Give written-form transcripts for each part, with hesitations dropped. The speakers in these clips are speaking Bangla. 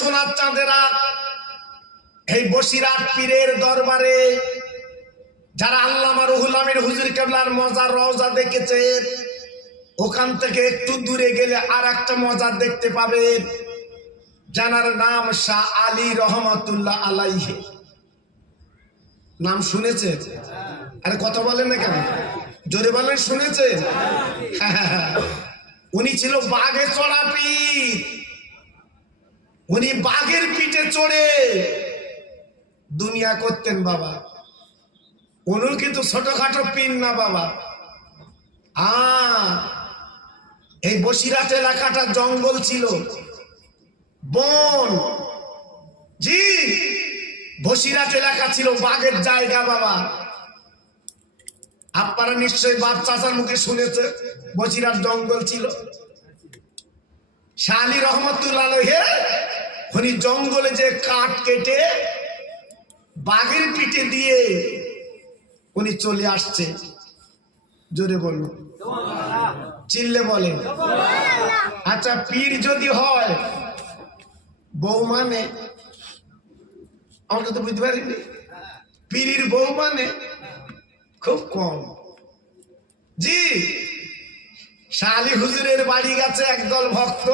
সোনার চাঁদেরা এই বসিরহাট পীরের দরবারে যারা আল্লামা রুহুল আমিন হুজুর কেবলার মজার রওজা দেখেছেন, ওখান থেকে একটু দূরে গেলে আর একটা মজার দেখতে পাবেন, যার নাম শাহ আলী রহমাতুল্লাহ আলাইহি। নাম শুনেছে? আরে কথা বলেন না কেন, জোরে বলেন শুনেছে? উনি ছিল বাঘে চড়া পীর। উনি বাঘের পিঠে চড়ে দুনিয়া করতেন বাবা। উনি কিন্তু ছোটখাটো পীর না বাবা। এই বসিরহাট এলাকাটা জঙ্গল ছিল, বন। জি, বসিরহাট এলাকা ছিল বাঘের জায়গা বাবা। আপনারা নিশ্চয়ই বাপ চাচার মুখে শুনেছে বসিরহাট জঙ্গল ছিল। শাহ আলী রহমাতুল্লাহ আলাইহি উনি জঙ্গলে যে কাঠ কেটে বাঘের পিঠে দিয়ে উনি চলে আসছে। জোরে বলুন, চিল্লে বলেন। আচ্ছা, পীর যদি হয় বউ মানে, আমাকে তো বুঝতে পারিনি। পীরের বউ মানে খুব কম। জি, শাহ আলী হুজুরের বাড়ি গেছে একদল ভক্ত,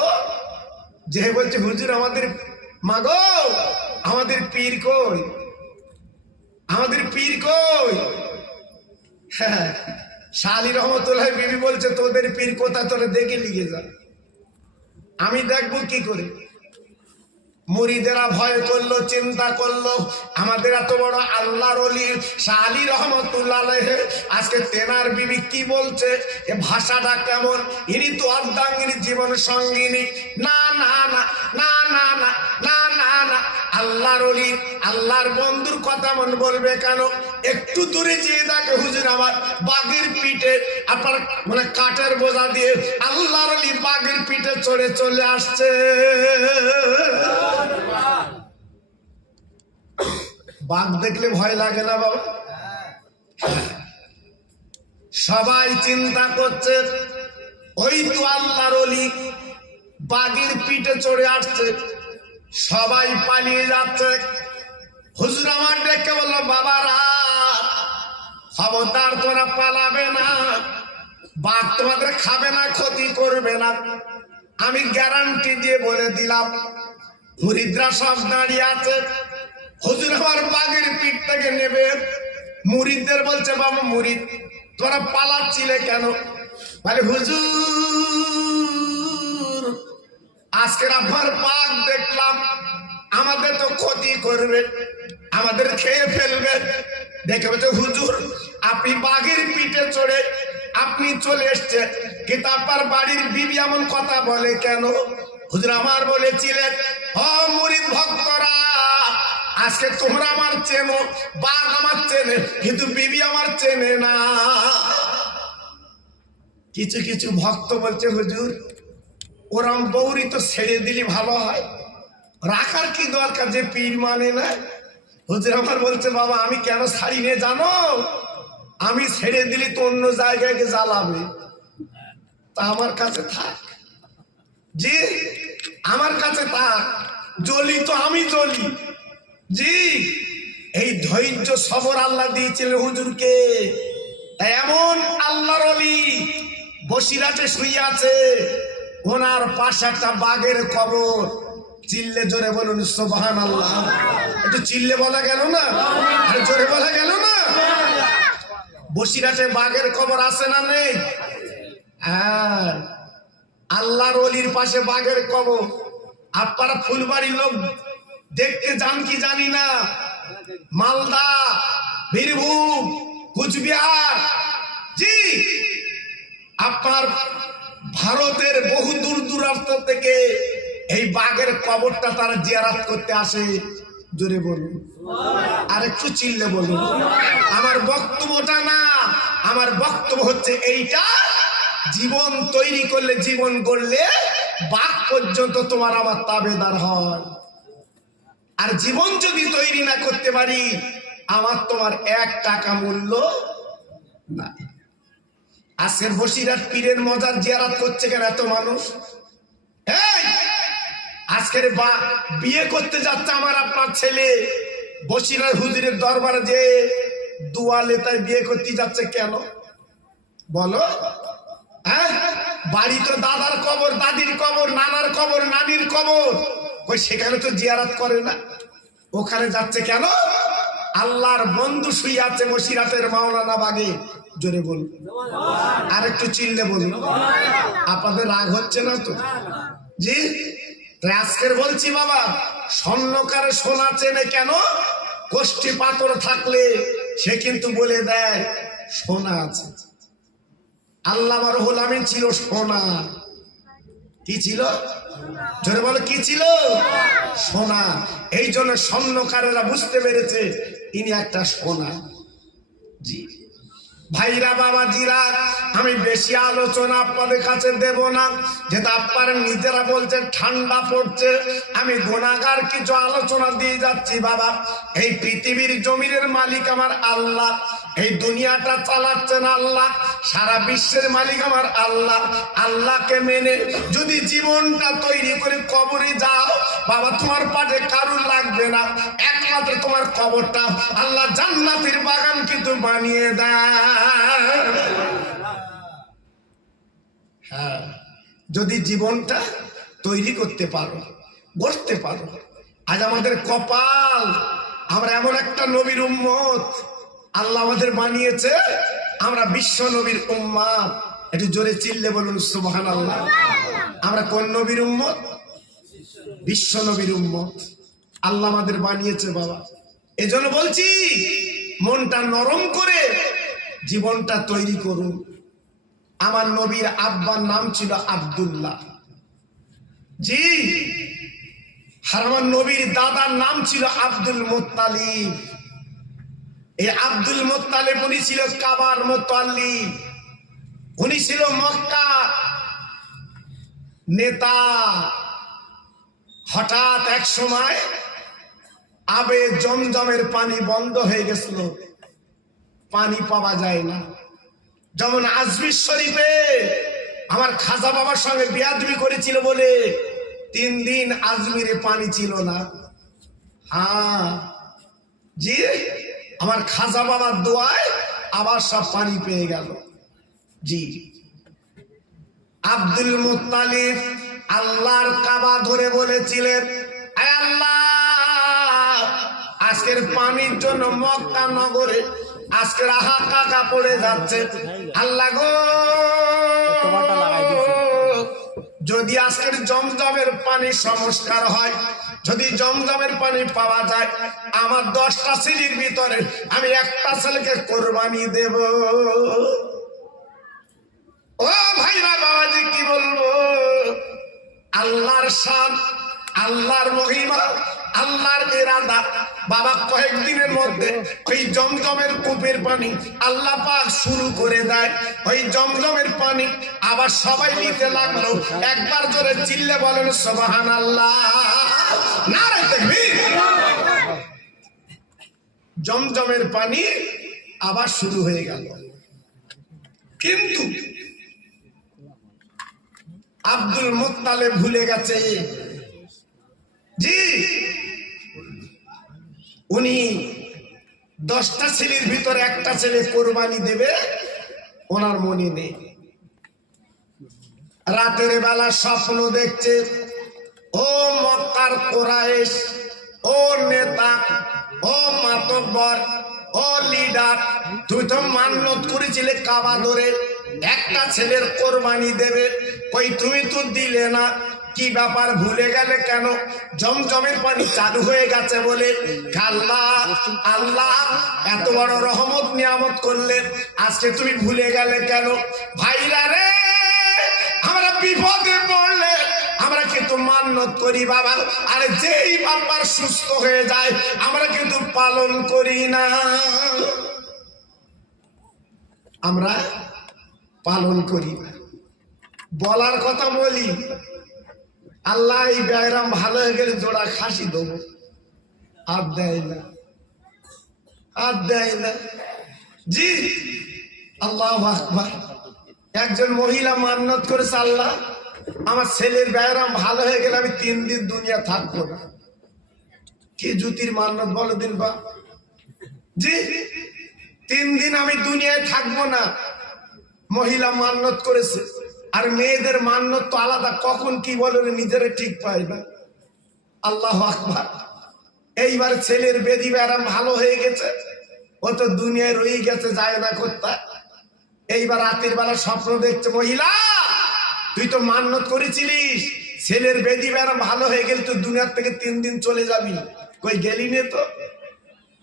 যে বলছে হুজুর আমাদের মাগো, আমাদের পীর কই, আমাদের পীর কই। হ্যাঁ, শাহ আলী রহমতুল্লাহ বিবি বলছে তোদের পীর কোথায়, তোরে দেখে লিখে যা, আমি দেখবো কি করে। মুরিদেরা ভয় করলো, চিন্তা করলো, আমাদের এত বড় আল্লাহর ওলি শাহ আলী রহমতুল্লাহ আলাইহি, আজকে তেনার বিবি কি বলছে, এ ভাষাটা কেমন, ইনি তো অর্ধাঙ্গিনী জীবন সঙ্গিনী। না না না না না না না না না, আল্লাহর ওলি আল্লাহর বন্ধুর কথা মন বলবে কেন? একটু দূরে যেয়ে দেখে হুজুর আমার বাঘের পিঠে, আপনার মানে কাঠের বোঝা দিয়ে আল্লাহর ওলি বাঘের পিঠে চড়ে চলে আসছে। বাঘ দেখলে ভয় লাগে না বাবা? সবাই চিন্তা করছে ওই তো আল্লাহর ওলি বাঘের পিঠে চড়ে আসছে, সবাই পালিয়ে যাচ্ছে। হুজুর আমার ডেকে বললো বাবারা খবরদার তোরা পালাবে না, বাঘ তোমাদের খাবে না, ক্ষতি করবে না, আমি গ্যারান্টি দিয়ে বলে দিলাম। মুরিদরা সব দাঁড়িয়ে আছে, হুজুর আমার বাঘের পিঠ থেকে নেবে। মুরিদদের বলছে বাবা মুরিদ তোরা পালাচ্ছিলে কেন? বলে হুজুর আজকের আপনার বাঘ দেখলাম, আমাদের তো ক্ষতি করবে, আমাদের খেয়ে ফেলবে। দেখে বলছে হুজুর আপনি বাঘের পিঠে চড়ে আপনি চলে এসছেন, কিন্তু আপনার বাড়ির বিবি এমন কথা বলে কেন? হুজুর আমার বলেছিলেন ও মুরিদ ভক্তরা, আজকে তোমরা আমার চেনো, বাঘ আমার চেনে, কিন্তু বিবি আমার চেনে না। কিছু কিছু ভক্ত বলছে হুজুর ওরম বৌরি তো ছেড়ে দিলি ভালো হয়, রাখার কি দরকার, যে পীর মানে না। হুজুর আমার বলছে বাবা আমি কেন ছাড়ি নে জানো, আমি ছেড়ে দিলি তো অন্য জায়গায় জ্বালাবে, তা আমার কাছে থাক। জি, আমার কাছে থাক, জ্বলি তো আমি জ্বলি। জি, এই ধৈর্য সবর আল্লাহ দিয়েছিলেন হুজুরকে। এমন আল্লাহর ওলি বসিরহাটে শুয়ে আছে, ওনার পাশে একটা বাঘের কবর। চিল্লে জোরে বলুন সুবহানাল্লাহ। একটু চিল্লে বলা গেল না, আর জোরে বলা গেল না? বসিরহাটে বাঘের কবর আছে না নেই? হ্যাঁ, আল্লাহর ওলির পাশে বাঘের কবর। আপনারা ফুলবাড়ির লোক দেখতে যান কি জানি না, মালদা, বীরভূম, কুচবিহার, জি আপনার ভারতের বহু দূর দূরান্ত থেকে এই বাঘের কবরটা তারা জিয়ারত করতে আসে। জোরে বলুন, আর একটু চিল্লে বলুন। আমার বক্তব্যটা না, আমার বক্তব্য হচ্ছে এইটা, জীবন তৈরি করলে, জীবন গড়লে বাঘ পর্যন্ত তোমার আমার তাবেদার হয়। আর জীবন যদি তৈরি না করতে পারি, আমার তোমার 1 টাকা মূল্য না। আজকের বসিরহাট পীরের মজার জিয়ারত করছে কেন এত মানুষ? আজকের বিয়ে করতে যাচ্ছে আমার আপনার ছেলে, বসিরার হুজুরের দরবারে যে দুয়ালে তাই বিয়ে করতে যাচ্ছে কেন বলো? হ্যাঁ, বাড়ি তো দাদার কবর, দাদির কবর, নানার কবর, নানির কবর, ওই সেখানে তো জিয়ারত করে না, ওখানে যাচ্ছে কেন? আল্লাহর বন্ধু শুয়ে আছে বসিরাতের মাওলানা বাগে। জোরে বলুন, আর একটু চিল্লে বলুন। আপনাদের রাগ হচ্ছে না তো? জি, আজকের বলছি বাবা, স্বর্ণকারে সোনা চেনে কেন? কোষ্ঠী পাথর থাকলে সে কিন্তু বলে দেয় সোনা আছে। আল্লামা রুহুল আমিন ছিল সোনা। কি ছিল? জোরে বলো, কি ছিল? সোনা। এই জন্য স্বর্ণকারেরা বুঝতে পেরেছে ইনি একটা সোনা। জি ভাইরা, বাবাজিরা, আমি বেশি আলোচনা আপনাদের কাছে দেব না, যেটা আপনারা নিজেরা বলছেন ঠান্ডা পড়ছে। আমি গুনাহগার কিছু আলোচনা দিয়ে যাচ্ছি। বাবা, এই পৃথিবীর জমিনের মালিক আমার আল্লাহ, এই দুনিয়াটা চালাচ্ছেন আল্লাহ, সারা বিশ্বের মালিক আমার আল্লাহ। আল্লাহকে মেনে যদি জীবনটা তৈরি করে কবরে যাও বাবা, তোমার পাশে কারুর লাগবে না, একমাত্র তোমার কবরটা আল্লাহ জান্নাতের বাগান কিন্তু বানিয়ে দেয়। হ্যাঁ, যদি জীবনটা তৈরি করতে পারো, গড়তে পারো। আজ আমাদের কপাল, আমরা এমন একটা নবীর উম্মত আল্লাহ আমাদের বানিয়েছে, আমরা বিশ্ব নবীর উম্মত। একটু জোরে চিল্লে বলুন সুবহানাল্লাহ। আমরা কোন নবীর উম্মত? বিশ্ব নবীর উম্মত আল্লাহ আমাদের বানিয়েছে বাবা। এজন্য বলছি মনটা নরম করে জীবনটা তৈরি করুন। আমার নবীর আব্বার নাম ছিল আব্দুল্লাহ। জি, আর আমার নবীর দাদার নাম ছিল আব্দুল মুত্তালিব। এই আব্দুল মুত্তালিব উনি ছিল কাবার মুতাল্লিব, উনি ছিল মক্কা নেতা। হঠাৎ এক সময় আবে জমজমের পানি বন্ধ হয়ে গেছিল, পানি পাওয়া যায় না। যেমন আজমির শরীফে আমার খাজা বাবার সঙ্গে বিয়াদবি করেছিল বলে 3 দিন আজমিরে পানি ছিল না। হ্যাঁ জি, আমার খাজা বাবার দোয়ায় আবার সব পানি পেয়ে গেল। জি, আব্দুল মুত্তালিব আল্লাহর কাবা ধরে বলেছিলেন, আয় আল্লাহ, আজকের পানির জন্য মক্কা নগরে আজকের হাহাকার পড়ে যাচ্ছে। আল্লাহ গো, যদি আজকের জমজমের পানি সংস্কার হয়, যদি জমজমের পানি পাওয়া যায়, আমার 10টা ছেলের ভিতরে আমি একটা ছেলেকে কোরবানি দেব। ও ভাইরা, বাবাজি, কি বলবো? আল্লাহর শান, আল্লাহর মহিমা, আল্লাহর ইরাদা। বাবা, কয়েকদিনের মধ্যে ওই জমজমের কূপের পানি আল্লাহ পাক শুরু করে দেয়। ওই জমজমের পানি আবার সবাই নিতে লাগলো। একবার জোরে চিল্লে বলেন সুবহানাল্লাহ, নারে তাকবীর। জমজমের পানি আবার শুরু হয়ে গেল। কিন্তু আব্দুল মুত্তালিব ভুলে গেছে। জি, উনি 10টা ছেলের ভিতরে একটা ছেলে কোরবানি দেবে ওনার মনে নেই। রাতের বেলা স্বপ্ন দেখছে, ও মক্কার কুরাইশ, ও নেতা, ও মাতব্বর, ও লিডার, তুই তো মান্নত করেছিলে কাবা ধরে একটা ছেলের কোরবানি দেবে, কই তুমি তো দিলে না, কি ব্যাপার, ভুলে গেলে কেন? জমজমের পানি চালু হয়ে গেছে বলে। আল্লাহ, আল্লাহ এত বড় রহমত নিয়ামত করলেন, আজকে তুমি ভুলে গেলে কেন? ভাইরা রে, আমরা বিপদে পড়লে আমরা কিন্তু মান্নত করি বাবা, আর যেই বাবার সুস্থ হয়ে যায় আমরা কিন্তু পালন করি না, আমরা পালন করি না। বলার কথা বলি, আল্লাহ এই ব্যায়াম ভালো হয়ে গেলে জোড়া খাসি দেবো, আর দেয় না, আর দেয় না। জি, আল্লাহু আকবার। একজন মহিলা মান্নত করেছে, আল্লাহ আমার ছেলের ব্যায়াম ভালো হয়ে গেলে আমি 3 দিন দুনিয়া থাকবো না। কি জুতির মান্নত বলো দিন বা জি, 3 দিন আমি দুনিয়ায় থাকবো না। মহিলা মান্নত করেছে, আর মেয়েদের মান্নত তো আলাদা, কখন কি বলে নিজেরা ঠিক পায় না। আল্লাহু আকবার। এইবার ছেলের বেদি ব্যায়াম ভালো হয়ে গেছে, ও তো দুনিয়ায় রয়ে গেছে, যায় না করতে। এইবার রাতের বেলা স্বপ্ন দেখছে, মহিলা তুই তো মান্নত করেছিলিস ছেলের বেদি ব্যায়াম ভালো হয়ে গেল, তুই দুনিয়ার থেকে 3 দিন চলে যাবি, কই গেলি নে তো।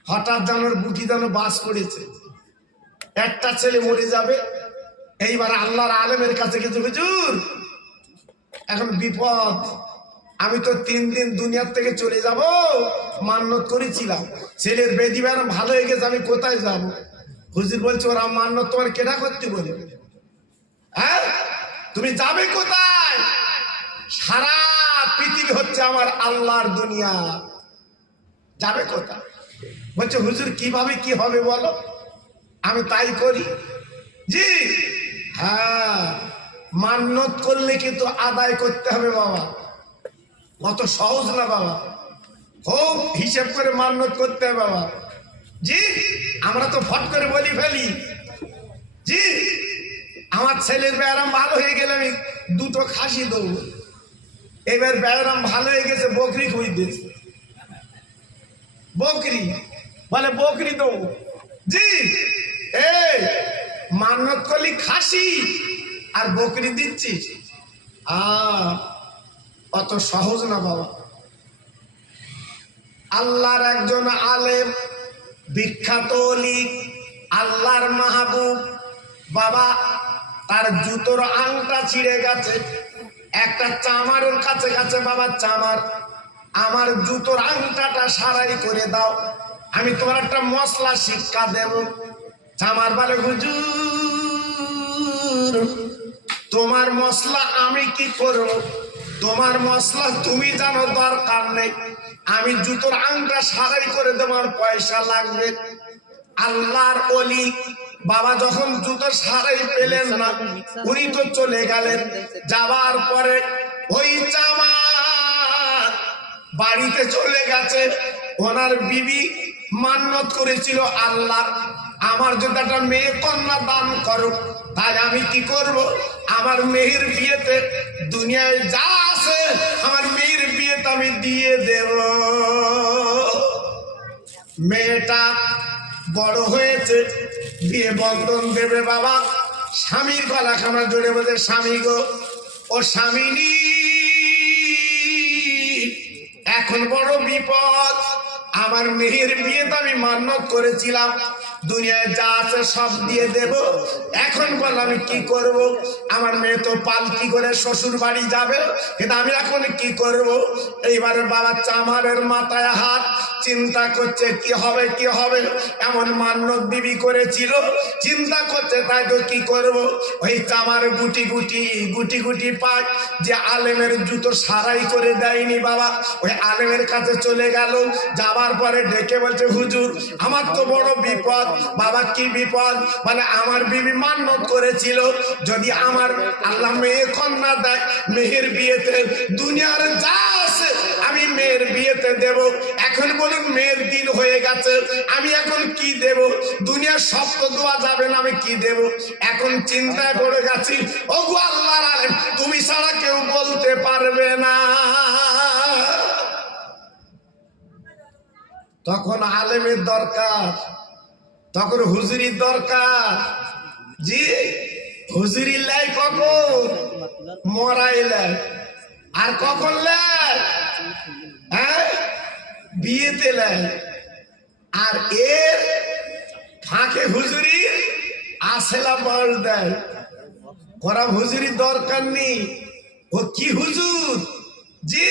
হঠাৎ জানোর বুটি যেন বাস করেছে, একটা ছেলে মরে যাবে। এইবার আল্লাহর আলেমের কাছে গেছে, হুজুর এখন বিপদ, আমি তো 3 দিন দুনিয়ার থেকে চলে যাব, মান্নত করেছিলাম ছেলের বেদি ব্যায়াম ভালো হয়ে গেছে, আমি কোথায় যাব? হুজুর বলছে, ওরা মান্নত তোমার কেনা করতে বলে, হ্যাঁ তুমি যাবে কোথায়? সারা পৃথিবী হচ্ছে আমার আল্লাহর দুনিয়া, যাবে কোথায়? বলছে, হুজুর কিভাবে কি হবে বলো, আমি তাই করি। জি হ্যাঁ, মান্নত করলে কিন্তু আদায় করতে হবে বাবা, অত সহজ না বাবা, খুব হিসেব করে মান্নত করতে হবে বাবা। জি আমরা তো ফট করে বলি ফেলি। জি আমার ছেলের ব্যায়াম ভালো হয়ে গেলে আমি 2টো খাসি দেবো। এবার ব্যায়াম ভালো হয়ে গেছে, বকরি খুঁজতেছে, বকরি বলে বকরি দেবো। জি এই মান্নত করলি খাসি আর বকরি দিচ্ছিস, অত সহজ না বাবা। আল্লাহর একজন আলেম, বিখ্যাত ওলি, আল্লাহর মাহবুব বাবা, তার জুতোর আংটা ছিঁড়ে গেছে, একটা চামারের কাছে গেছে, বাবা চামার আমার জুতোর আংটাটা সারাই করে দাও, আমি তোমার একটা মশলা শিক্ষা দেব। চামার বলে, হুজুর তোমার মশলা আমি কি করব? তোমার মশলা তুমি জানো, দরকার নেই, আমি জুতোর আংটা সারাই করে দেবো, আর পয়সা লাগবে। আল্লাহর ওলি বাবা যখন জুতো সারাই পেলেন না, উনি তো চলে গেলেন। যাওয়ার পরে ওই চামার বাড়িতে চলে গেছে, ওনার বিবি মান্নত করেছিল, আল্লাহ আমার যদি একটা মেয়ে কন্যা দান করো, তাই আমি কি করব? আমার মেয়ের বিয়েতে দুনিয়ায় যা আছে আমার মেয়ের বিয়েতে আমি দিয়ে দেব। মেয়েটা বড় হয়েছে, বিয়ে বন্ধন দেবে বাবা, স্বামীর গলা খানা জোরে বলে, স্বামী গো ও স্বামিনী, এখন বড় বিপদ, আমার মেয়ের বিয়েতে আমি মান্নত করেছিলাম দুনিয়ায় যা আছে সব দিয়ে দেব, এখন বল আমি কি করব? আমার মেয়ে তো পালকি করে শ্বশুর বাড়ি যাবে, কিন্তু আমি এখন কি করব? এইবারে বাবা চামারের মাথায় হাত, চিন্তা করছে কি হবে কি হবে, এমন মান্নত বিবি করেছিল, চিন্তা করছে তাই তো কি করব। ওই চামার গুটি গুটি পায়, যে আলেমের জুতো সারাই করে দেয়নি বাবা, ওই আলেমের কাছে চলে গেল। যাবার পরে ডেকে বলছে, হুজুর আমার তো বড় বিপদ। বাবা কি বিপদ? মানে আমার বিবি মান্নত করেছিল যদি আমার আল্লাহ মেয়ে কন্যা দেয়, মেয়ের বিয়েতে দুনিয়ার যা আছে আমি মেয়ের বিয়েতে দেব। এখন বলুন মেয়ের দিন হয়ে গেছে, আমি এখন কি দেব? দুনিয়ার সব তো দেওয়া যাবে না, আমি কি দেব? এখন চিন্তায় পড়ে গেছি, ওগো আল্লাহর আলেম তুমি ছাড়া কেউ বলতে পারবে না। তখন আলেমের দরকার, তখন হুজুরির দরকার। জি হুজুরি লাই কখন? মরাই লাই। আর কখন লাই? হ্যাঁ বিয়েতে লাই। আর এর ফাঁকে হুজুরি আসেলা বল দেয়, ওরা হুজুরির দরকার নেই। ও কি হুজুর? জি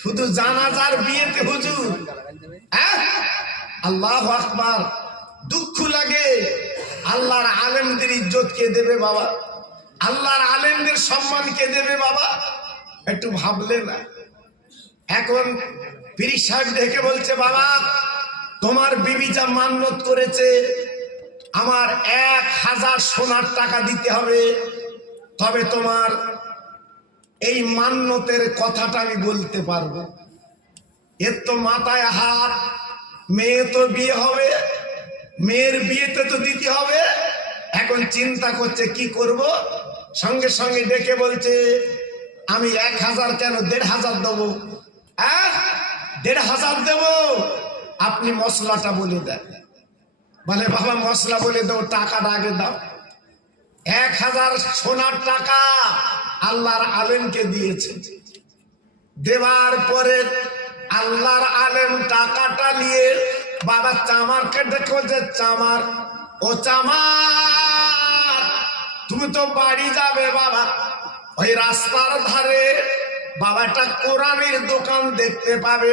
শুধু জানাজার বিয়েতে হুজুর। আল্লাহু আকবার। দুঃখ লাগে, আল্লাহর আলেমদের ইজ্জত কে দেবে বাবা? আল্লাহর আলেমদের সম্মান কে দেবে বাবা? একটু ভাবলে না? এখন পীর সাহেব দেখে বলছে, বাবা তোমার বিবি যা মান্নত করেছে, আমার 1000 সোনার টাকা দিতে হবে, তবে তোমার এই মান্যতের কথাটা আমি বলতে পারবো। এর তো মাথায় হাত, মেয়ে তো বিয়ে হবে, মেয়ের বিয়েতে তো দিতে হবে। এখন চিন্তা করছে কি করব, সঙ্গে সঙ্গে ডেকে বলছে আমি 1000 কেন 1500 দেবো। 1500 দেবো, আপনি মশলাটা বলে দেন। বলে বাবা মশলা বলে দেবো, টাকাটা আগে দাও। 1000 সোনার টাকা আল্লাহর আলেমকে দিয়েছে। দেওয়ার পরে আল্লাহর আলেম টাকাটা নিয়ে বাবা চামারকে দেখো যে চামার, ও চামার তুমি তো বাড়ি যাবে বাবা, ওই রাস্তার ধারে বাবা একটা কোরআনের দোকান দেখতে পাবে।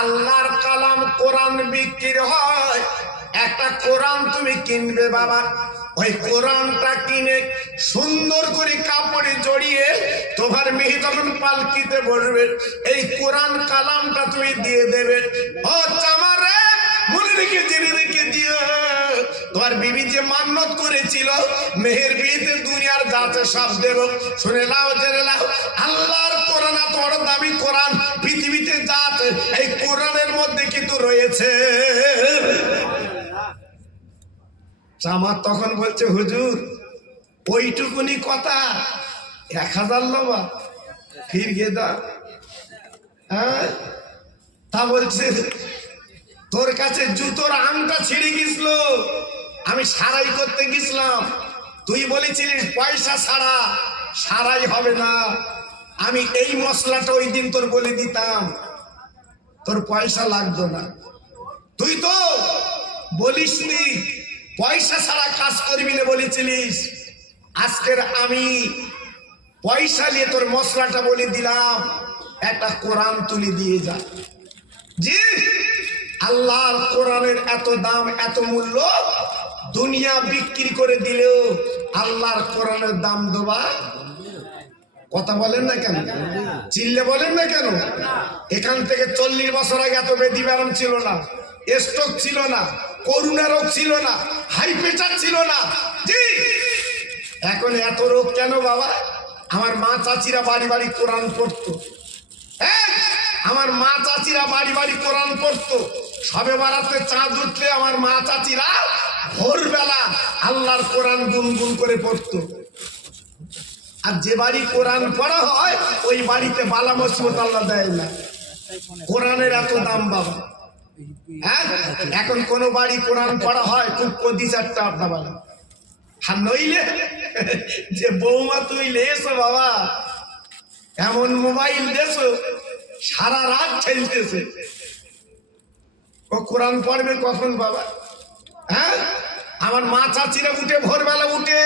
আল্লাহর কালাম কোরআন বিক্রি হয়, একটা কোরআন তুমি কিনবে বাবা। ওই কোরআনটা কিনে সুন্দর করে কাপড়ে জড়িয়ে তোমার মেয়ে যখন পালকিতে বসবে এই কোরআন কালামটা তুমি দিয়ে দেবে। ও চামারে মনে রেখে জেনে রেখে দিও, তোমার বিবি যে মান্যত করেছিল মেহের বিয়েতে দুনিয়ার যাতে সব দেব। শুনে নাও, জেনে নাও, আল্লাহর কোরআন এত বড় দামি কোরআন, পৃথিবীতে যাতে এই কোরআনের মধ্যে কিন্তু রয়েছে। আমার তখন বলছে হুজুর ওইটুকুনি কথা 1000 লবা ফির গে দা। হ্যাঁ, তা বলছে তোর কাছে জুতোর আংটা ছিঁড়ে গেছিল, আমি সারাই করতে গেছিলাম, তুই বলেছিলিস পয়সা ছাড়া সারাই হবে না। আমি এই মশলাটা ওই দিন তোর বলে দিতাম, তোর পয়সা লাগতো না। তুই তো বলিসনি পয়সা ছাড়া কাজ করবি না বলেছিলিস। আজকের আমি পয়সা নিয়ে তোর মশলাটা বলে দিলাম, একটা কোরআন তুলে দিয়ে যা। জি, আল্লাহর কোরআনের এত দাম, এত মূল্য, দুনিয়া বিক্রি করে দিলেও আল্লাহর কোরআনের দাম দেবা। কথা বলেন না কেন? চিল্লে বলেন না কেন? এখান থেকে 40 বছর আগে এত বেদি ব্যারাম ছিল না, স্ট্রোক ছিল না, করোনা রোগ ছিল না, হাই প্রেশার ছিল না। জি, এখন এত রোগ কেন বাবা? আমার মা চাচিরা বাড়ি বাড়ি কোরআন পড়তো। আমার মা চাচিরা বাড়ি বাড়ি কোরআন পড়তো। সবে বারাতে চাঁদ উঠলে আমার মা চাচিরা ভোরবেলা আল্লাহর কোরআন গুনগুন করে পড়তো। আর যে বাড়ি কোরআন পড়া হয় ওই বাড়িতে বালা মুসিবত আল্লাহ দেয় না। কোরআনের এত দাম বাবা। হ্যাঁ, এখন কোন বাড়ি কোরআন পড়া হয় খুব কদি চারটা আড্ডা বালা। আর নইলে যে বৌমা তুই লেছো বাবা, এমন মোবাইল দেছো সারা রাত ঠেলতেছে। ও কোরআন পড়বে কখন বাবা? হ্যাঁ, আমার মা চাচিরা উঠে ভোরবেলা উঠে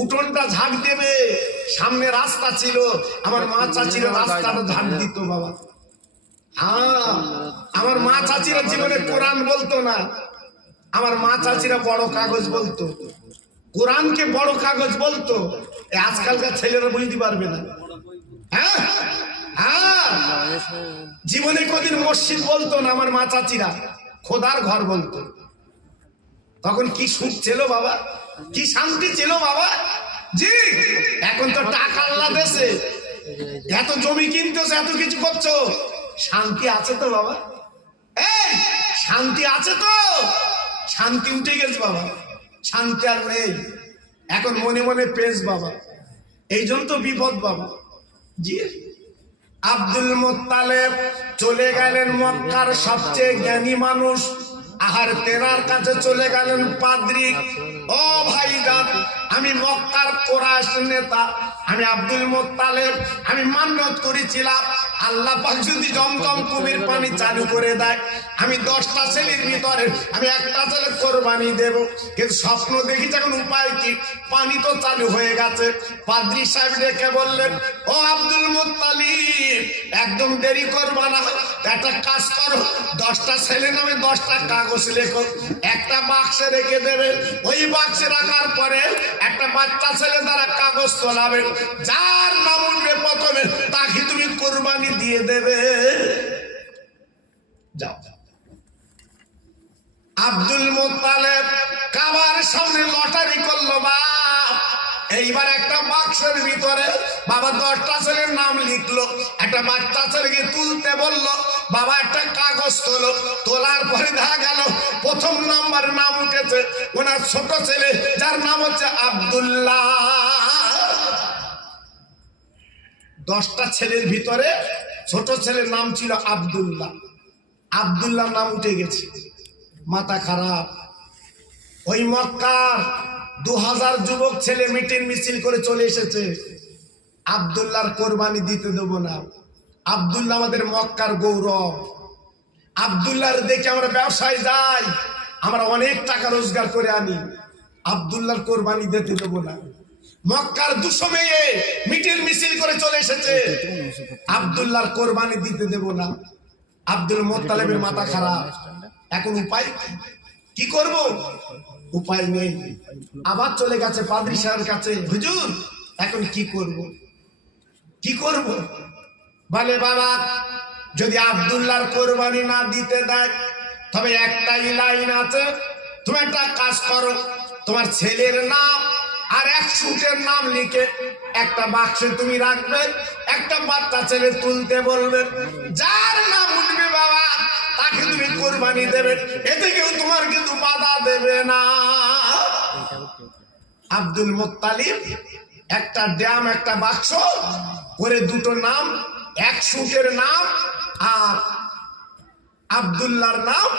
উঠোনটা ঝাঁক দেবে, সামনে রাস্তা ছিল, আমার মা চাচিরা রাস্তাটা ঝাঁক দিত বাবা। হ্যাঁ, আমার মা চাচিরা জীবনে কোরআন বলতো না, আমার মা চাচিরা বড় কাগজ বলতো, কোরআনকে বড় কাগজ বলতো। আজকালকার ছেলেরা বুঝতে পারবে না। হ্যাঁ হ্যাঁ, জীবনে কোনদিন মসজিদ বলতো না আমার মা চাচিরা, খোদার ঘর বলতো। তখন কি সুখ ছিল বাবা, কি শান্তি ছিল বাবা। জি, এখন তো টাকা আল্লাহ দেশে, এত জমি কিনতেছো, এত কিছু করছো, শান্তি আছে তো বাবা? এই শান্তি আছে তো? শান্তি উঠে গেছে বাবা, শান্তি আর নেই। এখন মনে মনে পেশ বাবা, এই জন্য তো বিপদ বাবা। জি, আব্দুল মুত্তালিব চলে গেলেন মক্কার সবচেয়ে জ্ঞানী মানুষ, আহার তেনার কাছে চলে গেলেন পাদ্রী। ও ভাইজান, আমি মক্কার কুরাইশ নেতা, আমি আব্দুল মুত্তালিব, আমি মান্যত করেছিলাম আল্লাহ পাক যদি জমজম কুমির পানি চালু করে দেয়, আমি 10টা ছেলের ভিতরে আমি একটা ছেলে কোরবানি দেব। কিন্তু স্বপ্ন দেখি এখন উপায় কি, পানি তো চালু হয়ে গেছে। পাদ্রী সাহেব ডেকে বললেন, ও আব্দুল মুত্তালিব, একদম দেরি করবা না, একটা কাজ করো, 10টা ছেলে নামে 10টা কাগজ লেখো, একটা বাক্সে রেখে দেবে। ওই বাক্সে রাখার পরে একটা বাচ্চা ছেলে দ্বারা কাগজ তোলাবে, যার নাম উঠবে প্রথমে তাকে তুমি কোরবানি দিয়ে দেবে। যাও। আব্দুল মুত্তালিব কাবার সামনে লটারি করলো বাপ, এইবার একটা বাক্সের ভিতরে বাবা 10টা ছেলের নাম লিখলো, একটা বাচ্চা ছেলেকে তুলতে বললো, বাবা একটা কাগজ তোলো, তোলার পরে দেখা গেল প্রথম নাম্বার নাম উঠেছে ওনার ছোট ছেলে, যার নাম হচ্ছে আব্দুল্লাহ। 10টা ছেলের ভিতরে ছোট ছেলের নাম ছিল আব্দুল্লাহ। আব্দুল্লাহ নাম উঠে গেছে, মাথা খারাপ। ওই মক্কার 2000 যুবক ছেলে মিটিং মিছিল করে চলে এসেছে, আব্দুল্লাহর কোরবানি দিতে দেব না। আব্দুল্লাহ আমাদের মক্কার গৌরব, আব্দুল্লাহর দেখে আমরা ব্যবসায় যাই, আমরা অনেক টাকা রোজগার করে আনি, আব্দুল্লাহর কোরবানি দিতে দেব না। মক্কার 200 মেয়ে মিটিং মিছিল করে চলে এসেছে, আব্দুল্লাহর কোরবানি দিতে দেব না। আব্দুল মুত্তালিবের মাথা খারাপ, এখন উপায় কি করব? উপায় নেই। আবার চলে গেছে পাদ্রী সাহেবের কাছে, হুজুর এখন কি করব? কি করব? বলে বাবা যদি আব্দুল্লাহর কোরবানি না দিতে দেয় তবে একটাই লাইন আছে, তুমি একটা কাজ করো, তোমার ছেলের নাম আর 1 সুটের নাম লিখে একটা বাক্সে তুমি রাখবে, একটা বাচ্চা ছেলে তুলতে বলবে, যার নাম উঠবে বাবা তাকে তুমি কোরবানি দেবে, এতে কেউ তোমার কিন্তু বাধা দেবে না। আব্দুল মুত্তালিব একটা ড্যাম, একটা বাক্স করে 2টো নাম, 1 সুটের নাম আর আব্দুল্লাহর নাম,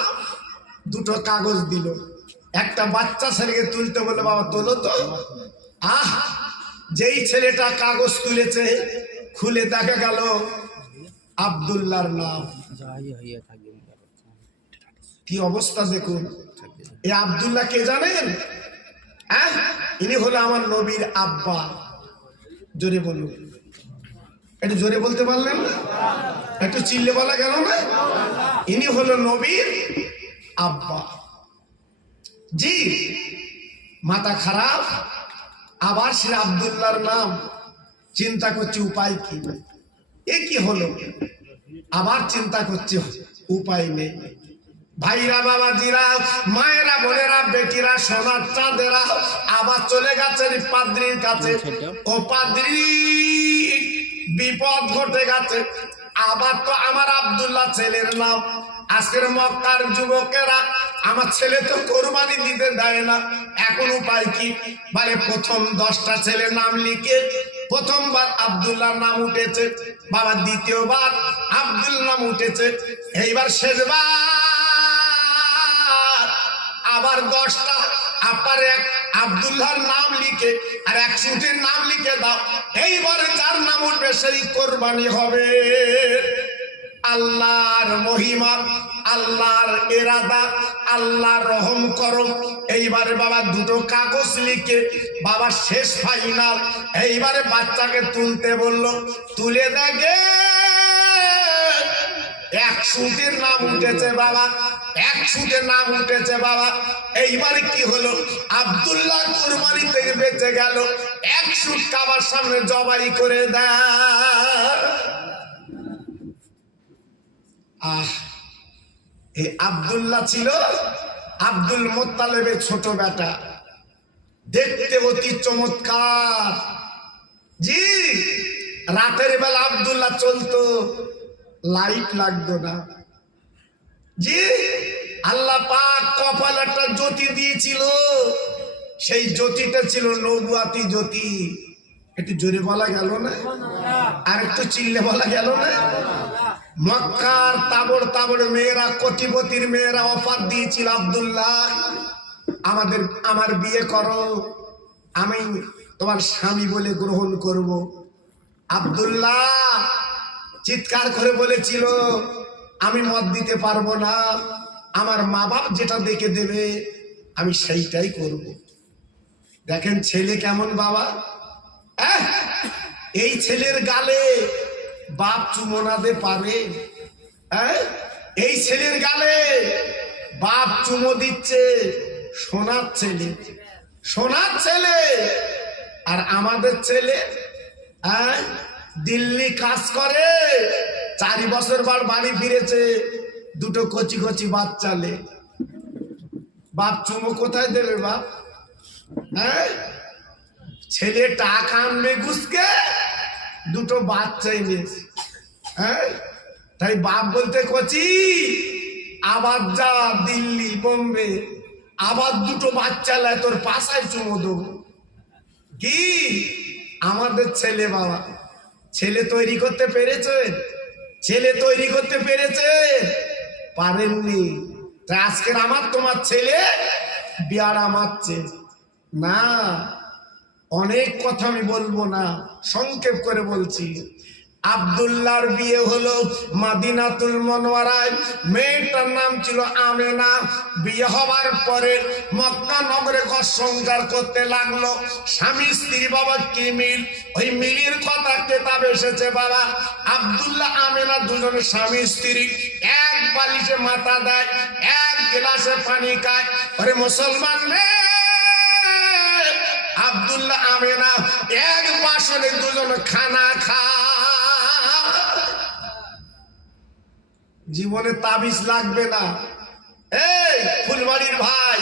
2টো কাগজ দিল। একটা বাচ্চা ছেলেকে তুলতে বলে, বাবা তোলো তো। যেই ছেলেটা কাগজ তুলেছে খুলে দেখা গেল আব্দুল্লাহর নাম। কি অবস্থা দেখুন। এই আব্দুল্লাহ কে জানেন? ইনি হলো আমার নবীর আব্বা। জোরে বলুন, একটু জোরে বলতে পারলেন না? একটু চিল্লে বলা গেল না? ইনি হলো নবীর আব্বা। জি, মাথা খারাপ। আবার সে আব্দুল্লাহর নাম চিন্তা করছে উপায় কি, এ কি হলো? আবার চিন্তা করছে উপায় নেই। ভাইরা, বাবাজিরা, মায়েরা, বোনেরা, বেটিরা, সোনার চাঁদেরা আবার চলে গেছেন পাদ্রীর কাছে। ও পাদ্রী, বিপদ ঘটে গেছে। আবার তো আমার আব্দুল্লাহ ছেলের নাম, আজকের মক্কার যুবকেরা আমার ছেলে তো কোরবানি দিতে দেয় না, এখন উপায় কি? মানে প্রথম 10টা ছেলের নাম লিখে প্রথমবার আব্দুল্লাহর নাম উঠেছে, বাবা দ্বিতীয়বার আব্দুল নাম উঠেছে, এইবার শেষবার আবার 10টা আপার এক আব্দুল্লাহর নাম লিখে আর 1 সুটের নাম লিখে দাও, এইবারে যার নাম উঠবে সেই কোরবানি হবে। আল্লাহর মহিমা, আল্লাহর ইরাদা, আল্লাহর রহম করম। এইবারে বাবা 2টো কাগজ লিখে বাবা শেষ ফাইনাল, এইবারে বাচ্চাকে তুলতে বলল, তুলে দেখে 1 সুটের নাম উঠেছে বাবা, 1 সুটের নাম উঠেছে বাবা। এইবারে কি হলো? আব্দুল্লাহ কুরবানি থেকে বেঁচে গেল, 1 সুট কাবার সামনে জবাই করে দেয়। এই আব্দুল্লাহ ছিল আব্দুল মুত্তালিবের ছোট বেটা, দেখতে অতি চমৎকার। জি, রাতের বেলা আব্দুল্লাহ চলতো, লাইট লাগতো না। জি, আল্লাহ পাক কপালে একটা জ্যোতি দিয়েছিল, সেই জ্যোতিটা ছিল নবুয়াতি জ্যোতি। একটু জোরে বলা গেল না? আর একটু চিল্লে বলা গেল না? মক্কার তাবড় তাবড় মেয়েরা, কোটিপতির মেয়েরা অফার দিয়েছিল, আব্দুল্লাহ আমার বিয়ে করো, আমি তোমার স্বামী বলে গ্রহণ করব। আব্দুল্লাহ চিৎকার করে বলেছিল, আমি মত দিতে পারবো না, আমার মা বাপ যেটা দেখে দেবে আমি সেইটাই করব। দেখেন ছেলে কেমন বাবা। এই ছেলের গালে বাপ চুমো না দে পারে? এই ছেলের গালে বাপ চুমো দিচ্ছে, সোনার ছেলে, সোনার ছেলে। আর আমাদের ছেলে দিল্লি কাজ করে, 4 বছর বার বাড়ি ফিরেছে, 2টো কচি কচি বাচ্চালে। বাপ চুমো কোথায় দেবে বাপ? ছেলে টাকা আনবে ঘুষকে, দুটো বাচ্চা এনেছে। হ্যাঁ, তাই বাপ বলতে কচি আবার যা দিল্লি বোম্বে, আবার দুটো বাচ্চা লাই তোর পাশায় চুমো দেবো। কি আমাদের ছেলে বাবা, ছেলে তৈরি করতে পেরেছে? ছেলে তৈরি করতে পেরেছে? পারেননি। তাই আজকের আমার তোমার ছেলে বিয়ারা মারছে না। অনেক কথা আমি বলবো না, সংক্ষেপ করে বলছি। আব্দুল্লাহর বিয়ে হলো মাদিনাতুল মুনাওয়ারায়। মেয়েটার নাম ছিল আমেনা। বিয়ে হবার পরে মক্কা নগরে ঘর সংসার করতে লাগলো। স্বামী স্ত্রী বাবা কি মিল, ওই মিলের কথা কেতাব এসেছে বাবা। আব্দুল্লাহ আমেনা দুজনে স্বামী স্ত্রী, এক বালিশে মাথা দেয়, এক গ্লাসে পানি খায়। ওরে মুসলমান রে, আব্দুল্লাহ আমেনা এক বাসনে দুজন খানা খায়। জীবনে তাবিজ লাগবে না। এই ফুলবাড়ির ভাই,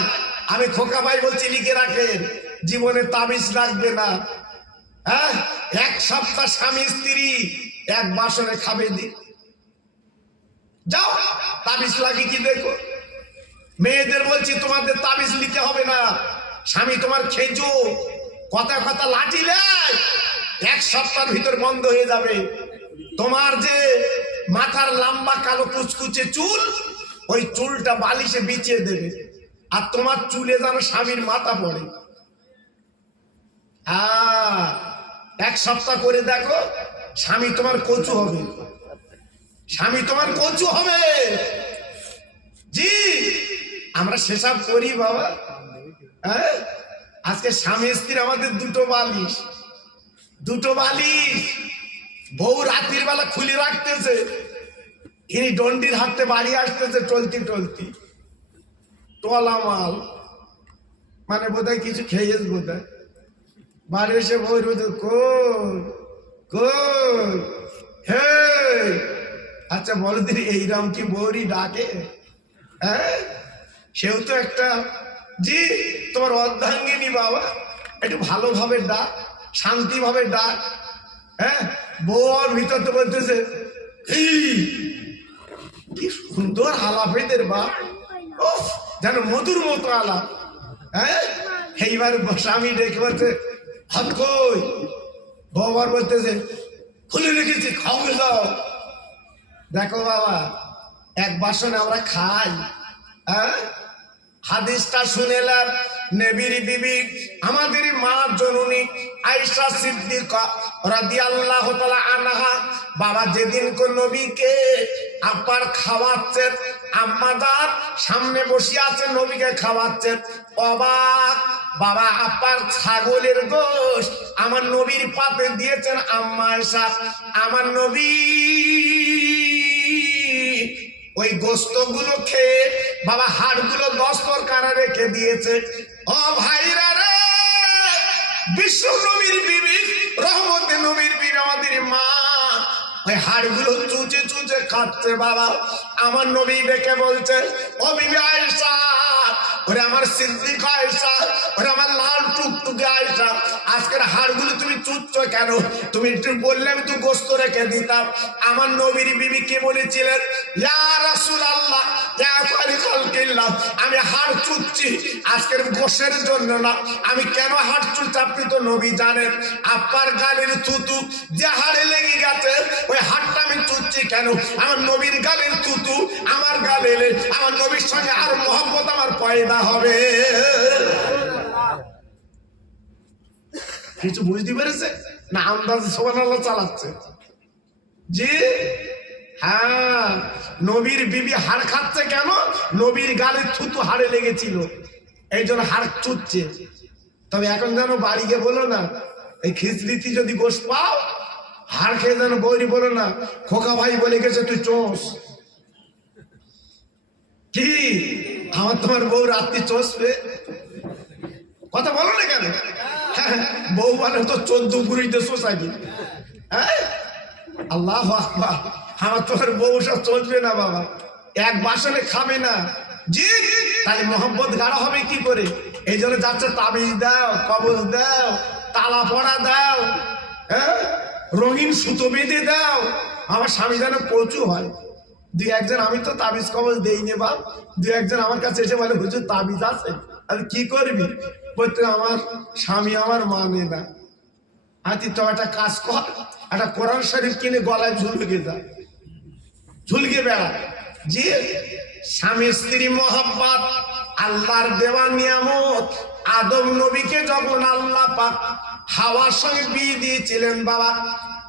আমি খোকা ভাই বলছি, লিখে রাখেন, জীবনে তাবিজ লাগবে না। হ্যাঁ, এক সপ্তাহ স্বামী স্ত্রী এক বাসনে খাবে দি, যাও তাবিজ লাগে কি দেখো। মেয়েদের বলছি তোমাদের তাবিজ নিতে হবে না। স্বামী তোমার খেজো কথা কথা লাঠিলে এক সপ্তাহের ভিতর বন্ধ হয়ে যাবে। তোমার যে মাথার লম্বা কালো কুচকুচে চুল, ওই চুলটা বালিশে বিছিয়ে দেবে, আর তোমার চুলে যেন স্বামীর মাথা পড়ে। এক সপ্তাহ করে দেখো, স্বামী তোমার কচু হবে, স্বামী তোমার কচু হবে। জি, আমরা সেসব করি বাবা। হ্যাঁ, আজকে স্বামী স্ত্রী আমাদের দুটো বালিশ, দুটো বালিশ। বউ রাত্রির বেলা খুলে রাখতেছে, ইনি ডন্ডির হাতে বাড়ি আসতেছে টলতি টলতি, তোলা মাল, মানে বোধহয় কিছু খেয়েছ বোধহয়। বাড়ি এসে বউ রোজ হে, আচ্ছা বলো দিদি এইরকম কি বউরি ডাকে? হ্যাঁ, সেও তো একটা। জি, তোমার অর্ধাঙ্গিনী বাবা, একটু ভালোভাবে ডাক, শান্তি ভাবে ডাক। হ্যাঁ, বউর ভিতর তো বলতেছে কি সুন্দর আলাপ এদের বাপ, যেন মধুর মতো আলাপ। হ্যাঁ, এইবার স্বামী ডেকে বলছে হাত কই, বউবার বলতেছে খুলে রেখেছি, খাওয়া দাও। দেখো বাবা, এক বাসনে আমরা খাই। হ্যাঁ, হাদিসটা শুনেলাম নবীর বিবি আমাদের মা জননী আয়েশা সিদ্দিকা রাদিয়াল্লাহু তাআলা আনহা, বাবা যেদিন কোন নবীকে আব্বার খাওয়াচ্ছেন, আম্মাজান সামনে বসে আছে, নবীকে খাওয়াচ্ছেন, অবাক বাবা, আব্বার ছাগলের গোশত আমার নবীর পাতে দিয়েছেন আম্মা আয়েশা। আমার নবী ওই গোস্ত গুলো খেয়ে বাবা হাড়গুলো দস্তরখানে রেখে দিয়েছে। ও ভাইরা রে, বিশ্ব নবীর বিবি, রহমতে নবীর বিবি আমাদের মা ওই হাড়গুলো চুচে চুচে খাচ্ছে বাবা। আমার নবী ডেকে বলছে, ও বিবি আয়েশা, ওরে আমার সিদ্দিকা আয়েশা, ওরে আমার লাল টুকটুকে আয়েশা, আজকের হাড়গুলো তুমি চুচ্ছ কেন? তুমি একটু বললে আমি তো গোস্ত রেখে দিতাম। আমার নবীর বিবি কে বলেছিলেন, ইয়া রাসূলুল্লাহ, ইয়া খালিকাল্লাহ, আমি হাড় চুচ্ছি আজকের গোশের জন্য না। আমি কেন হাড় চুচ্ছি আপনি তো নবী জানেন। আব্বার গালের থুতু যে হাড়ে লেগে গেছে, ওই হাড়টা আমি চুচ্ছি কেন? আমার নবীর গালের থুতু আমার গালে এলে আমার নবীর সঙ্গে আরো মহব্বত আমার পয়দা হবে। কিছু বুঝতে পেরেছে না? আন্দাজে সুবহানাল্লাহ চালাচ্ছে। জি হ্যাঁ, নবীর বিবি হাড় খাচ্ছে কেন? নবীর গালের থুতু হাড়ে লেগেছিল, এই জন্য হাড় চুচ্ছে। তবে এখন যেন বাড়ি গিয়ে বলো না, এই খিচড়িতে যদি গোশ পাও, হাড় খেয়ে যেন বৌরি বলো না, খোকা ভাই বলে গেছে তুই চোষ। কি আমার তোমার বউ রাত্রি চষবে? কথা বলো না কেন? বউ মানে তো 14 বুড়িতে সোসাইটি। হ্যাঁ, আল্লাহু আকবার, আমার তোমার বউ সব চলবে না বাবা, এক বাসনে খাবে না। জি, তাহলে মোহাম্মত গাঢ় হবে কি করে? এই জন্য যাচ্ছে তাবিজ দাও, কবজ দাও, তালা পড়া দাও, হ্যাঁ, রঙিন সুতো বেঁধে দাও, আমার স্বামী যেন কচু হয়। দুই একজন, আমি তো তাবিজ কবজ দেইনি বাপ, দুই একজন আমার কাছে এসে বলে হুজুর তাবিজ আছে, আমি কি করবি? বলতে আমার স্বামী আমার মানে না। তুই তো একটা কাজ কর, একটা কোরআন শরীফ কিনে গলায় ঝুলকে যা, ঝুলকে বেড়া। জি, স্বামী স্ত্রী মহাব্বত আল্লাহর দেওয়া নিয়ামত। আদম নবীকে যখন আল্লাহ পাক হাওয়ার সঙ্গে বিয়ে দিয়েছিলেন বাবা,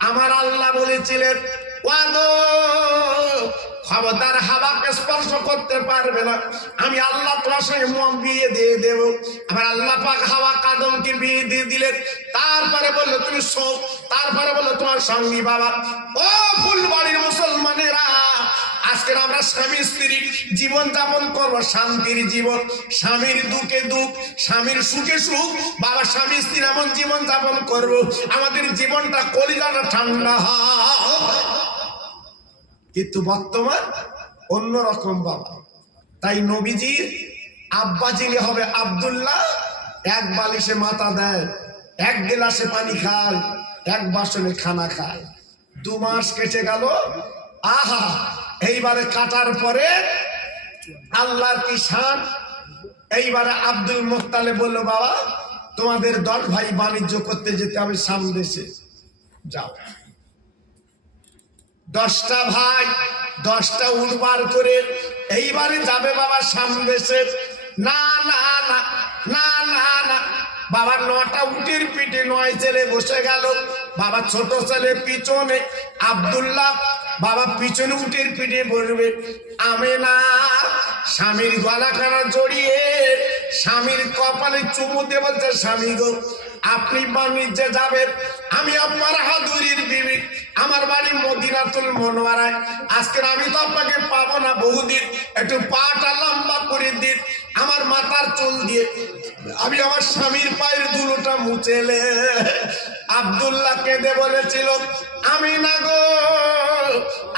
আমার আল্লাহ বলেছিলেন, ও আদম, খবরদার হাওয়াকে স্পর্শ করতে পারবে না, আমি আল্লাহ তোমার সঙ্গে বিয়ে দিয়ে দেব। আমার আল্লাহ পাক হাওয়া আদমকে বিয়ে দিয়ে দিলেন। তারপরে বললো তুমি শোক, তারপরে বললো তোমার সঙ্গী। বাবা ও ফুলবাড়ির মুসলমানেরা, আজকের আমরা স্বামী স্ত্রী জীবন যাপন করবো শান্তির জীবন, স্বামীর দুঃখে দুঃখ, স্বামীর সুখে সুখ। বাবা স্বামী স্ত্রী এমন জীবন যাপন করবো আমাদের জীবনটা কলিজাটা ঠান্ডা হয়। কিন্তু বর্তমান অন্যরকম বাবা। তাই নবীজির আব্বা যিনি হবে আব্দুল্লাহ, এক বালিশে মাথা দেয়, এক গ্লাসে পানি খায়, এক বাসনে খানা খায়। 2 মাস কেটে গেল। আহা, এইবারে কাটার পরে আল্লাহর কি শান। এইবারে আব্দুল মুত্তালিব বলল, বাবা তোমাদের 10 ভাই বাণিজ্য করতে যেতে হবে সামনে দেশে, যাও। 10টা ভাই 10টা উট বার করে এইবারে যাবে বাবা সামনে দেশে। না না না না না না, বাবা 9টা উটের পিঠে 9 ছেলে বসে গেল। বাবা ছোট ছেলে পিছনে, আব্দুল্লাহ বাবা পিছনে উটের পিঠে বসবে। আমেনা স্বামীর গলা কানা জড়িয়ে স্বামীর কপালে চুমু দিয়ে বলছে, স্বামী গো আপনি বাণিজ্যে যাবেন, আমি আপনার হাদুরির বিবি, আমার বাড়ি মদিনাতুল মুনাওয়ারায়। আজকে আমি তো আপনাকে পাবো না বহুদিন, একটু পাটা লম্বা করে দিন, আমার মাথার চুল দিয়ে আমি আমার স্বামীর পায়ের ধুলোটা মুছেলে। আব্দুল্লাহ কেঁদে বলেছিল, আমি না গো,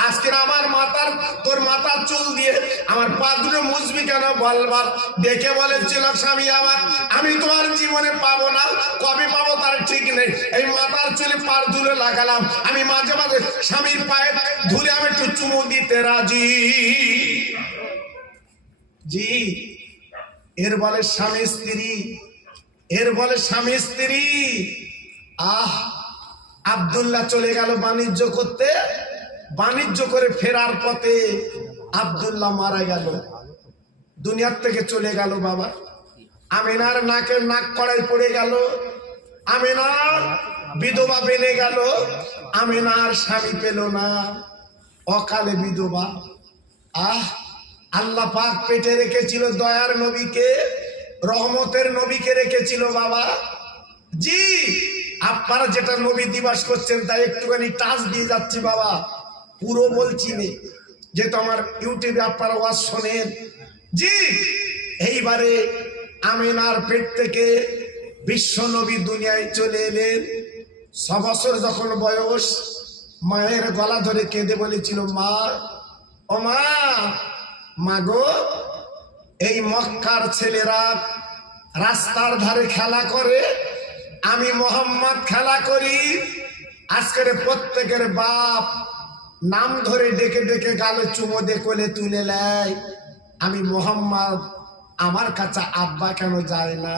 আজকে আমার মাথার তোর মাথার চুল দিয়ে আমার পা দুটো মুছবি কেন বলবার? দেখে বলেছিল, স্বামী আমার, আমি তোমার জীবনে পাবো না, কবে পাবো তার ঠিক নেই। এই মাথার চুলে পার ধুলে লাগালাম, আমি মাঝে মাঝে স্বামীর পায়ে ধুলে আমি একটু চুমু দিতে রাজি। জি, এর বলে স্বামী স্ত্রী, এর বলে স্বামী স্ত্রী। আহ, আব্দুল্লাহ চলে গেল বাণিজ্য করতে। বাণিজ্য করে ফেরার পথে আব্দুল্লাহ মারা গেল, দুনিয়ার থেকে চলে গেল। বাবা আমিনার নাকের নাক কড়াই পড়ে গেল, আমিনার বিধবা বেড়ে গেল, আমিনার স্বামী পেল না, অকালে বিধবা। আহ, আল্লাহ পাক পেটে রেখেছিল দয়ার নবীকে, রহমতের নবীকে রেখেছিল বাবা। জি, আপনারা যেটা নবী দিবস করছেন তাই একটুখানি টাচ দিয়ে যাচ্ছি বাবা, পুরো বলছি নে, যেহেতু আমার ইউটিউবে আপনারা ওয়াজ শোনেন। জি, এইবারে আমিনার পেট থেকে বিশ্ব নবী দুনিয়ায় চলে এলেন। 6 বছর যখন বয়স, মায়ের গলা ধরে কেঁদে বলেছিল, মা ও মা, মাগো এই মক্কার ছেলেরা রাস্তার ধারে খেলা করে, আমি মোহাম্মদ খেলা করি। আজকের প্রত্যেকের বাপ নাম ধরে ডেকে ডেকে গালে চুমো দিয়ে কোলে তুলে নেয়, আমি মোহাম্মদ, আমার কাছে আব্বা কেন যায় না,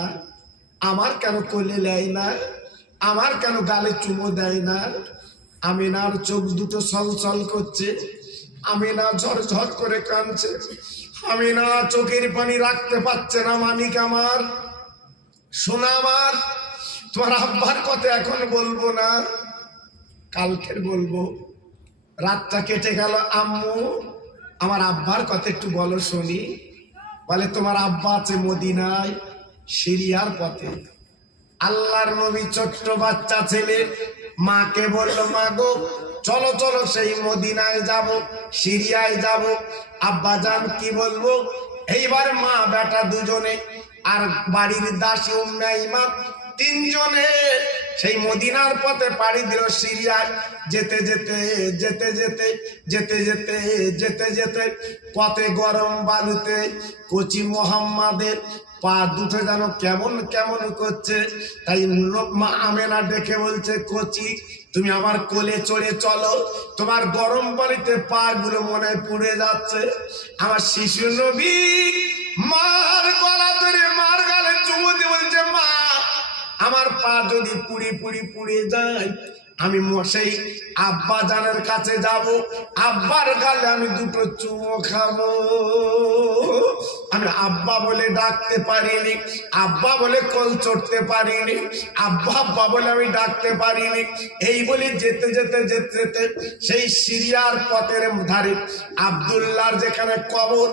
আমার কেন কোলে নেয় না, আমার কেন গালে চুমো দেয় না? আমিনার চোখ দুটো ছলছল করছে, আমিনা ঝরঝর করে কাঁদছে, আমিনা চোখের পানি রাখতে পারছে না। মানিক আমার, সোনা আমার, তোমার আব্বার কথা এখন বলবো না, কালকের বলবো। রাতটা কেটে গেল, আম্মু আমার আব্বার কথা একটু বলো শুনি। বলে, তোমার আব্বা আছে মদিনায়, সিরিয়ার পথে। আল্লাহর নবী ছোট্ট বাচ্চা ছেলে মাকে বলল, মা গো চলো চলো সেই মদিনায় যাব, সিরিয়ায় যাব। আব্বা জান কি বলবো? এইবার মা বেটা দুজনে আর বাড়ির দাসী উম্মে ইমাম 3 জনে সেই মদিনার পথে পাড়ি দিল সিরিয়ায়। যেতে যেতে যেতে যেতে যেতে যেতে যেতে যেতে পথে গরম বালুতে কচি মোহাম্মদের পা দুটো যেন কেমন কেমন করছে। তাই মা আমেনা ডেকে বলছে, কচি তুমি আমার কোলে চড়ে চলো, তোমার গরম পানিতে পা গুলো মনে হয় পুড়ে যাচ্ছে। আমার শিশু নবী মার গলা ধরে মার গালে চুমু দিয়ে বলছে, মা আমার পা যদি পুড়ে যায়, আমি সেই আব্বা জানের কাছে যাব, আব্বার গালে আমি দুটো চুমো খাবো। আমি আব্বা বলে ডাকতে পারিনি, আব্বা বলে কোল চড়তে পারিনি, আব্বা আব্বা বলে আমি ডাকতে পারিনি। এই বলে যেতে যেতে যেতে যেতে সেই সিরিয়ার পথের ধারে আব্দুল্লাহর যেখানে কবর,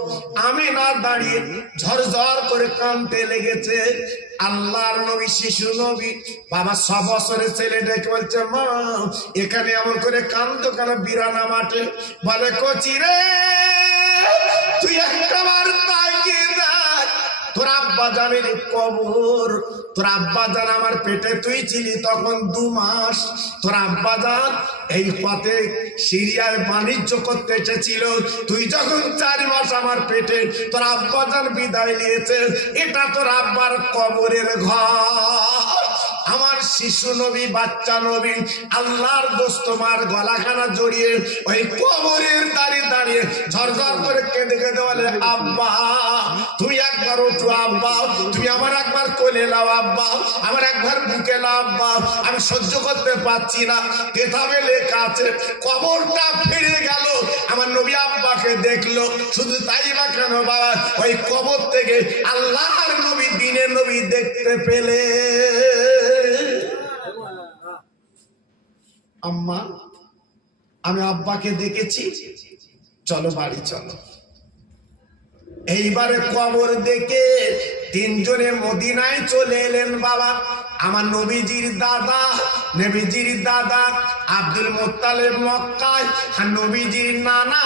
আমি না দাঁড়িয়ে ঝরঝর করে কাঁদতে লেগেছে। আল্লাহর নবী শিশু নবী বাবা 6 বছরের ছেলে ডেকে বলছে, মা এখানে এমন করে কান্দো কেন বিরানা মাঠে? বলে, কচি রে তুই একবার তাকিয়ে দেখ, তোর আব্বা জানের কবর। তোর আব্বা জান আমার পেটে তুই ছিলি তখন 2 মাস। তোর আব্বা জান এই পথে সিরিয়ায় বাণিজ্য করতে এসেছিল, তুই যখন 4 মাস আমার পেটে, তোর আব্বা জান বিদায় নিয়েছে। এটা তোর আব্বার কবরের ঘর। আমার শিশু নবী বাচ্চা নবী আল্লাহর দোস্ত মার গলাখানা জড়িয়ে ওই কবরের দাঁড়িয়ে দাঁড়িয়ে ঝরঝর করে কেঁদে কেঁদে বলে, আব্বা তুমি একবার ওঠো, আব্বা তুমি আমার একবার কোলে নাও, আব্বা আমার একবার বুকে নাও, আব্বা আমি সহ্য করতে পারছি না। কেতাবে লেখা আছে কবরটা ফিরে গেল, আমার নবী আব্বাকে দেখলো। শুধু তাই বা কেন বাবা, ওই কবর থেকে আল্লাহর নবী দিনের নবী দেখতে পেলে। আম্মা আমি আব্বাকে দেখেছি, চলো বাড়ি চলো। এইবারে কবর দেখে 3 জনে মদিনায় চলে এলেন বাবা। আমার নবীজির দাদা আব্দুল মুত্তালিব মক্কায়, আর নবীজির নানা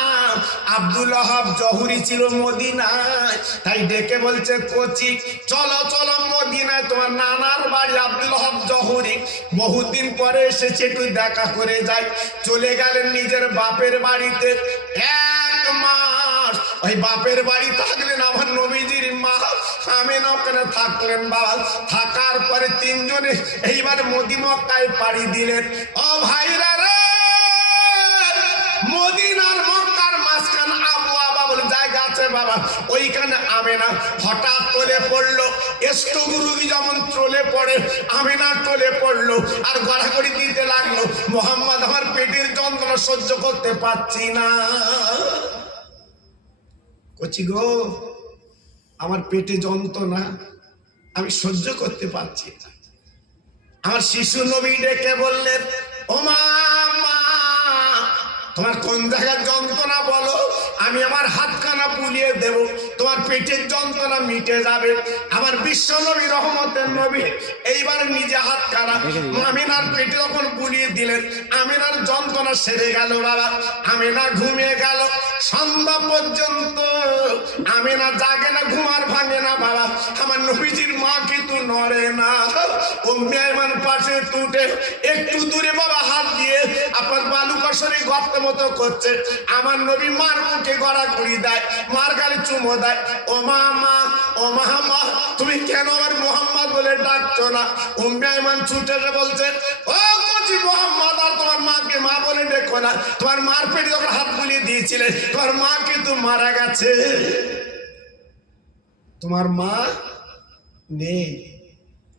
আব্দুল ওয়াহাব জহুরি ছিল মদিনায়। তাই ডেকে বলছে, কচি চলো চলো মদিনায়, তোমার নানার বাড়ি আব্দুল ওয়াহাব জহুরি, বহুদিন পরে এসেছে, একটু দেখা করে যাই। চলে গেলেন নিজের বাপের বাড়িতে। 1 মাস ওই বাপের বাড়ি থাকলেন আমার নবীজির মা আমেনা ওখানে থাকলেন বাবা। থাকার পরে 3 জনে এইবার মক্কায় পাড়ি দিলেন। ও ভাইরা রে, মদিনার মক্কার মাঝখানে আবু আবা বলে জায়গা আছে বাবা, ওইখানে আমেনা হঠাৎ চলে পড়লো। এস্তগুরুগি যেমন চলে পড়ে, আমেনা চলে পড়লো আর গড়াগড়ি দিতে লাগলো, মোহাম্মদ আমার পেটের যন্ত্রণা সহ্য করতে পারছি না। কচি গো আমার পেটে যন্ত্রণা আমি সহ্য করতে পারছি না। আমার শিশু নবী ডেকে বললেন, ও মা তোমার কোন জায়গার যন্ত্রণা বলো, আমি আমার হাতখানা বুলিয়ে দেব, তোমার পেটের যন্ত্রণা মিটে যাবে। আমার বিশ্ব নবী রহমতের নবী এইবার নিজে হাতখানা আমিনার পেটে যখন বুলিয়ে দিলেন, আমিনার যন্ত্রণা সেরে গেল বাবা। আমিনা ঘুমিয়ে গেল সন্ধ্যা পর্যন্ত। আমিনা জাগে না, ঘুমার ভাঙে না বাবা। আমার নবীজির মা কিন্তু নড়ে না। উম্মে আইমান পাশে তুটে একটু দূরে বাবা হাত দিয়ে আপনার বালুকাশরী গর্ত মতো করছে। আমার নবী মার মুখে গড়াগড়ি দেয়, মার গালে চুমো দেয়। ও মা ও মা তুমি কেন আমার মোহাম্মদ বলে ডাকছো না? উম্মে আইমান ছুটে এসে বলছে, ও কচি মোহাম্মদ, আর তোমার মাকে মা বলে ডেকো না। তোমার মার পেটে যখন হাত বুলিয়ে দিয়েছিলে, তোমার মা কিন্তু মারা গেছে। তোমার মা নেই,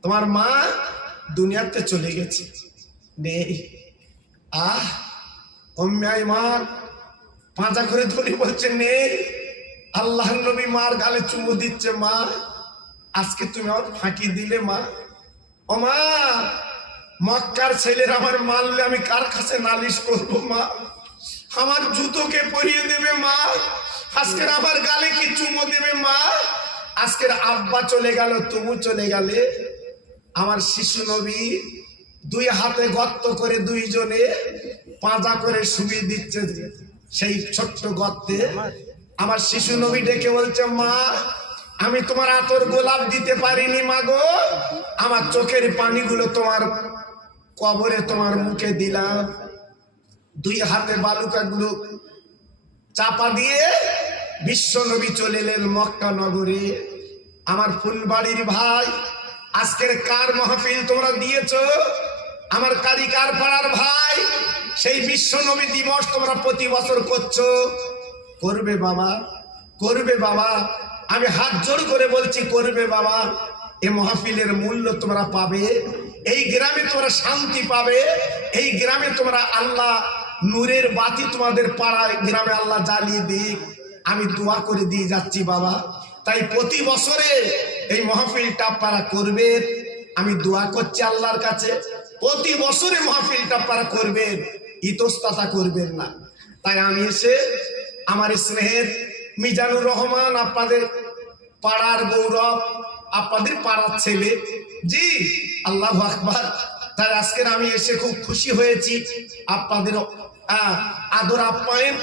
তোমার মা দুনিয়াতে চলে গেছে, নেই। উম্মে আইমান পাঁজা করে ধরে বলছে, নেই। আল্লাহর নবী মার গালে চুমু দিচ্ছে, মা আজকে তুমি আমার ফাঁকি দিলে মা। ও মা, মক্কার ছেলের আমার মারলে আমি কার কাছে নালিশ করবো মা? আমার জুতোকে পরিয়ে দেবে মা, আজকের আমার গালে কি চুমো দেবে মা? আজকের আব্বা চলে গেল, তুমি চলে গেলে। আমার শিশু নবী 2 হাতে গর্ত করে 2 জনে পাঁজা করে শুবিয়ে দিচ্ছে সেই ছোট্ট গর্তে। আমার শিশু নবী ডেকে বলছে, মা আমি তোমার আতর গোলাপ দিতে পারিনি মা গো, আমার চোখের পানিগুলো তোমার কবরে তোমার মুখে দিলাম। 2 হাতে বালুকাগুলো চাপা দিয়ে বিশ্ব নবী চলে এলেন মক্কা নগরে। আমার ফুলবাড়ির ভাই, আজকের কার মাহফিল তোমরা দিয়েছো? আমার কারিকার পাড়ার ভাই, সেই বিশ্ব নবী দিবস তোমরা প্রতি বছর করছো। করবে বাবা, করবে বাবা, আমি হাত জোড় করে বলছি করবে বাবা। এ মাহফিলের মূল্য তোমরা পাবে, এই গ্রামে তোমরা শান্তি পাবে, এই গ্রামে তোমরা আল্লাহ নূরের বাতি তোমাদের পাড়ায় গ্রামে আল্লাহ জ্বালিয়ে দিক, আমি দোয়া করে দিয়ে যাচ্ছি বাবা। তাই প্রতি বছরে এই মাহফিলটা আপনারা করবেন, আমি দোয়া করছি আল্লাহর কাছে, প্রতি বছরে মাহফিলটা আপনারা করবেন, ইতস্ততা করবেন না। তাই আমি এসে আমার স্নেহের মিজানুর রহমান, আপনাদের পাড়ার গৌরব, আপনাদের পাড়ার ছেলে, জি আল্লাহু আকবার। তাই আজকের আমি এসে খুব খুশি হয়েছি, আপনাদের আদর আপ্যায়ন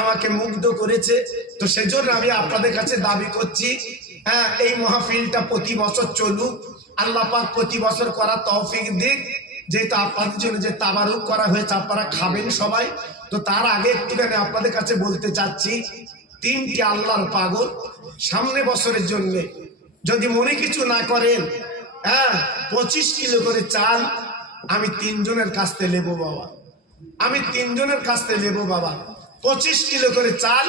আমাকে মুগ্ধ করেছে। তো সেজন্য আমি আপনাদের কাছে দাবি করছি, এই মাহফিলটা প্রতি বছর চলুক, আল্লাহ পাক প্রতি বছর করার তৌফিক দিক। যেহেতু আপনাদের জন্য যে তাবারুক করা হয়েছে, আপনারা খাবেন সবাই, তো তার আগে একটুখানি আপনাদের কাছে বলতে চাচ্ছি, 3টি আল্লাহর পাগল সামনে বছরের জন্য যদি মনে কিছু না করেন, 25 কিলো করে চাল আমি 3 জনের কাছ থেকে নেবো বাবা, আমি 3 জনের কাছ থেকে নেবো বাবা। 25 কিলো করে চাল